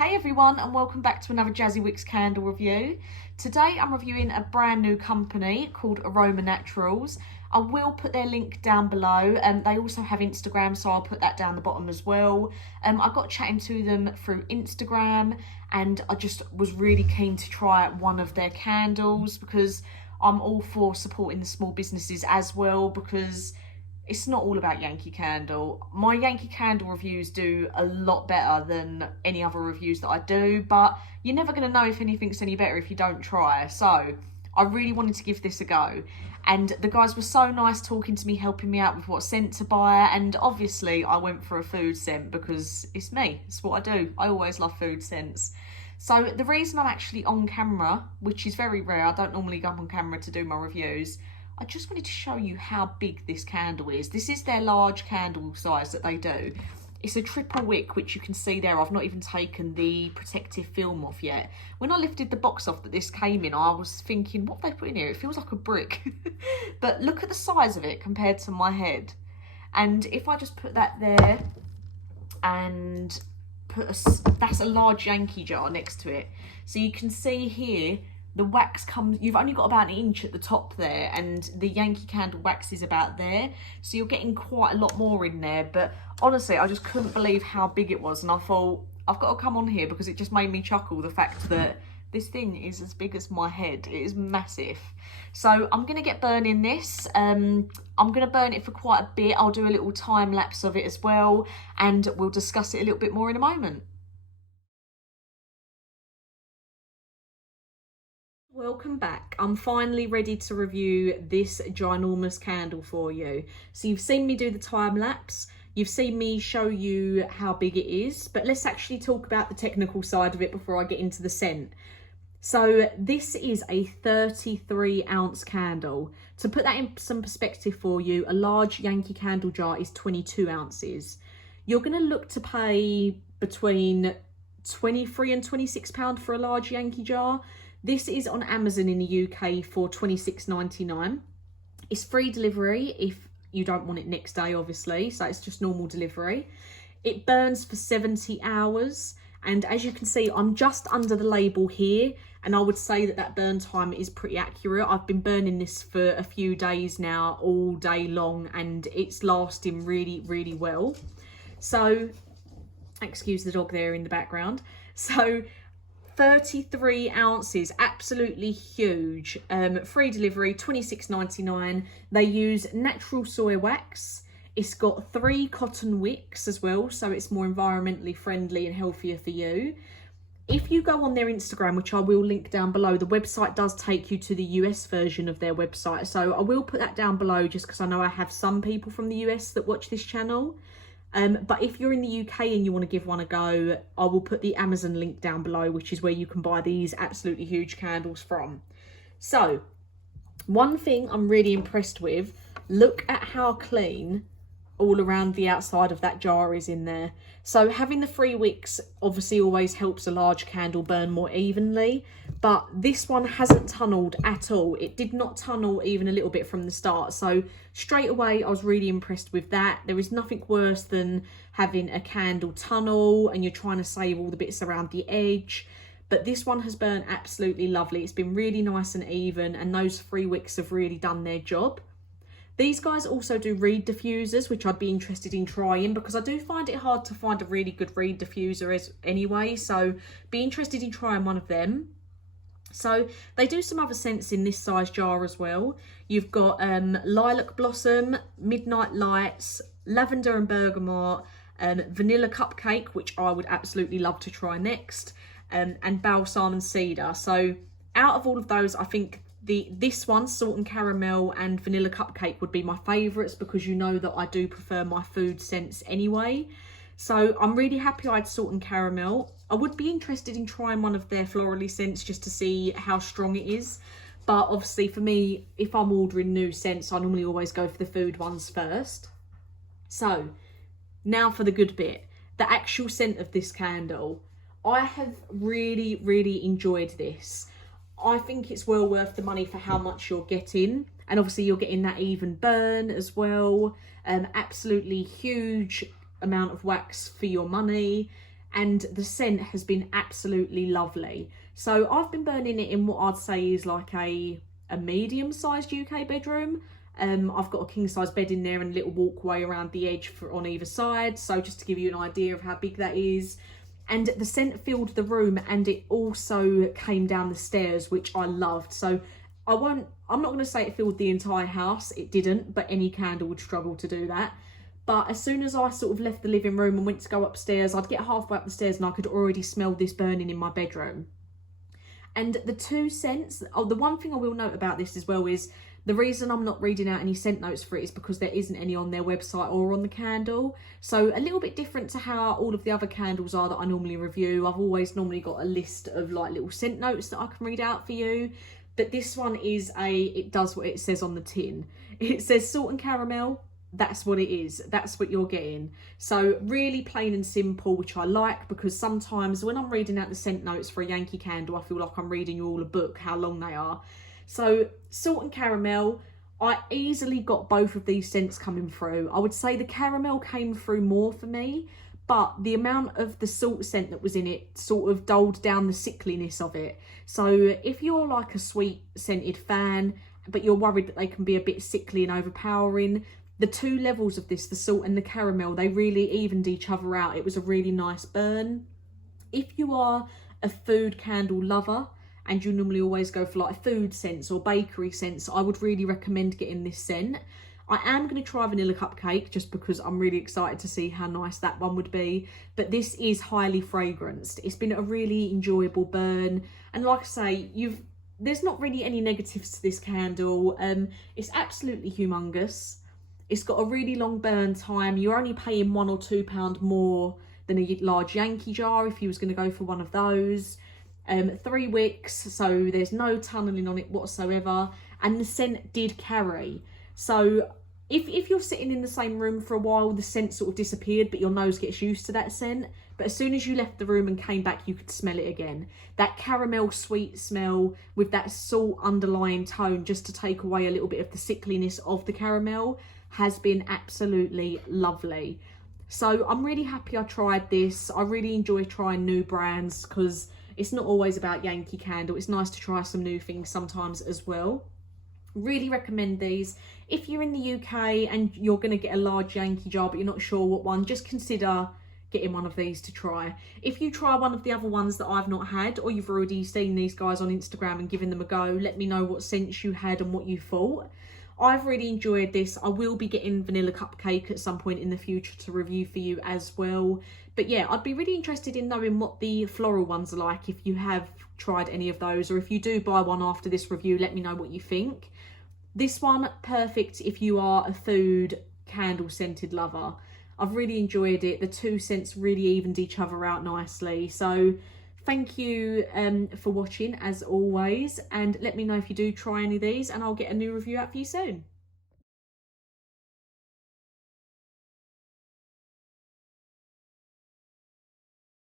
Hey everyone, and welcome back to another Jazzy Wicks candle review. Today I'm reviewing a brand new company called Aroma Naturals. I will put their link down below. They also have Instagram, so I'll put that down the bottom as well. I got chatting to them through Instagram and I just was really keen to try one of their candles because I'm all for supporting the small businesses as well, because it's not all about Yankee Candle. My Yankee Candle reviews do a lot better than any other reviews that I do, but you're never going to know if anything's any better if you don't try. So I really wanted to give this a go. And the guys were so nice talking to me, helping me out with what scent to buy. And obviously I went for a food scent because it's me. It's what I do. I always love food scents. So the reason I'm actually on camera, which is very rare, I don't normally go on camera to do my reviews, I just wanted to show you how big this candle is. This is their large candle size that they do. It's a triple wick, which you can see there. I've not even taken the protective film off yet. When I lifted the box off that this came in, I was thinking, what have they put in here? It feels like a brick. But look at the size of it compared to my head. And if I just put that there and that's a large Yankee jar next to it. So you can see here, the wax comes, you've only got about an inch at the top there, and the Yankee Candle wax is about there, so you're getting quite a lot more in there. But honestly, I just couldn't believe how big it was, and I thought I've got to come on here because it just made me chuckle, the fact that this thing is as big as my head. It is massive. So I'm gonna get burning this. I'm gonna burn it for quite a bit. I'll do a little time lapse of it as well, and we'll discuss it a little bit more in a moment. Welcome back. I'm finally ready to review this ginormous candle for you. So you've seen me do the time lapse, you've seen me show you how big it is, but let's actually talk about the technical side of it before I get into the scent. So this is a 33 ounce candle. To put that in some perspective for you, a large Yankee Candle jar is 22 ounces. You're going to look to pay between £23 and £26 for a large Yankee jar. This is on Amazon in the UK for £26.99. It's free delivery if you don't want it next day, obviously. So it's just normal delivery. It burns for 70 hours. And as you can see, I'm just under the label here. And I would say that that burn time is pretty accurate. I've been burning this for a few days now, all day long. And it's lasting really, really well. So, excuse the dog there in the background. So 33 ounces, absolutely huge. Free delivery, £26.99. They use natural soy wax. It's got 3 cotton wicks as well, so it's more environmentally friendly and healthier for you. If you go on their Instagram, which I will link down below, the website does take you to the US version of their website, so I will put that down below just because I know I have some people from the US that watch this channel. But if you're in the UK and you want to give one a go, I will put the Amazon link down below, which is where you can buy these absolutely huge candles from. So, one thing I'm really impressed with, look at how clean all around the outside of that jar is in there. So having the 3 wicks obviously always helps a large candle burn more evenly, but this one hasn't tunneled at all. It did not tunnel even a little bit from the start. So straight away, I was really impressed with that. There is nothing worse than having a candle tunnel and you're trying to save all the bits around the edge. But this one has burned absolutely lovely. It's been really nice and even, and those 3 wicks have really done their job. These guys also do reed diffusers, which I'd be interested in trying because I do find it hard to find a really good reed diffuser anyway. So be interested in trying one of them. So they do some other scents in this size jar as well. You've got lilac blossom, midnight lights, lavender and bergamot, vanilla cupcake, which I would absolutely love to try next, and balsam and cedar. So out of all of those, I think this one, salt and caramel and vanilla cupcake, would be my favourites because you know that I do prefer my food scents anyway. So I'm really happy I had salt and caramel. I would be interested in trying one of their florally scents just to see how strong it is. But obviously for me, if I'm ordering new scents, I normally always go for the food ones first. So now for the good bit, the actual scent of this candle. I have really, really enjoyed this. I think it's well worth the money for how much you're getting. And obviously you're getting that even burn as well. Absolutely huge amount of wax for your money. and the scent has been absolutely lovely. So I've been burning it in what I'd say is like a medium-sized UK bedroom. I've got a king-size bed in there and a little walkway around the edge on either side. So just to give you an idea of how big that is. And the scent filled the room, and it also came down the stairs, which I loved. So I'm not going to say it filled the entire house. It didn't, but any candle would struggle to do that. But as soon as I sort of left the living room and went to go upstairs, I'd get halfway up the stairs and I could already smell this burning in my bedroom. And the two scents, the one thing I will note about this as well is the reason I'm not reading out any scent notes for it is because there isn't any on their website or on the candle. So a little bit different to how all of the other candles are that I normally review. I've always normally got a list of like little scent notes that I can read out for you. But this one is it does what it says on the tin. It says salt and caramel. That's what it is. That's what you're getting. So really plain and simple, which I like, because sometimes when I'm reading out the scent notes for a Yankee candle, I feel like I'm reading you all a book, how long they are. So salt and caramel, I easily got both of these scents coming through. I would say the caramel came through more for me, but the amount of the salt scent that was in it sort of dulled down the sickliness of it. So if you're like a sweet scented fan, but you're worried that they can be a bit sickly and overpowering, the two levels of this, the salt and the caramel, they really evened each other out. It was a really nice burn. If you are a food candle lover and you normally always go for like food scents or bakery scents, I would really recommend getting this scent. I am going to try vanilla cupcake just because I'm really excited to see how nice that one would be. But this is highly fragranced. It's been a really enjoyable burn. And like I say, there's not really any negatives to this candle. It's absolutely humongous. It's got a really long burn time. You're only paying £1 or £2 more than a large Yankee jar if you was going to go for one of those. 3 wicks, so there's no tunnelling on it whatsoever. And the scent did carry. So if you're sitting in the same room for a while, the scent sort of disappeared, but your nose gets used to that scent. But as soon as you left the room and came back, you could smell it again. That caramel sweet smell with that salt underlying tone, just to take away a little bit of the sickliness of the caramel, has been absolutely lovely. So I'm really happy I tried this. I really enjoy trying new brands because it's not always about Yankee Candle. It's nice to try some new things sometimes as well. Really recommend these. If you're in the UK and you're going to get a large Yankee jar but you're not sure what one, just consider getting one of these to try. If you try one of the other ones that I've not had, or you've already seen these guys on Instagram and given them a go, let me know what scents you had and what you thought. I've really enjoyed this. I will be getting vanilla cupcake at some point in the future to review for you as well. But yeah, I'd be really interested in knowing what the floral ones are like, if you have tried any of those, or if you do buy one after this review, let me know what you think. This one, perfect if you are a food candle scented lover. I've really enjoyed it. The two scents really evened each other out nicely. So thank you for watching as always, and let me know if you do try any of these and I'll get a new review out for you soon.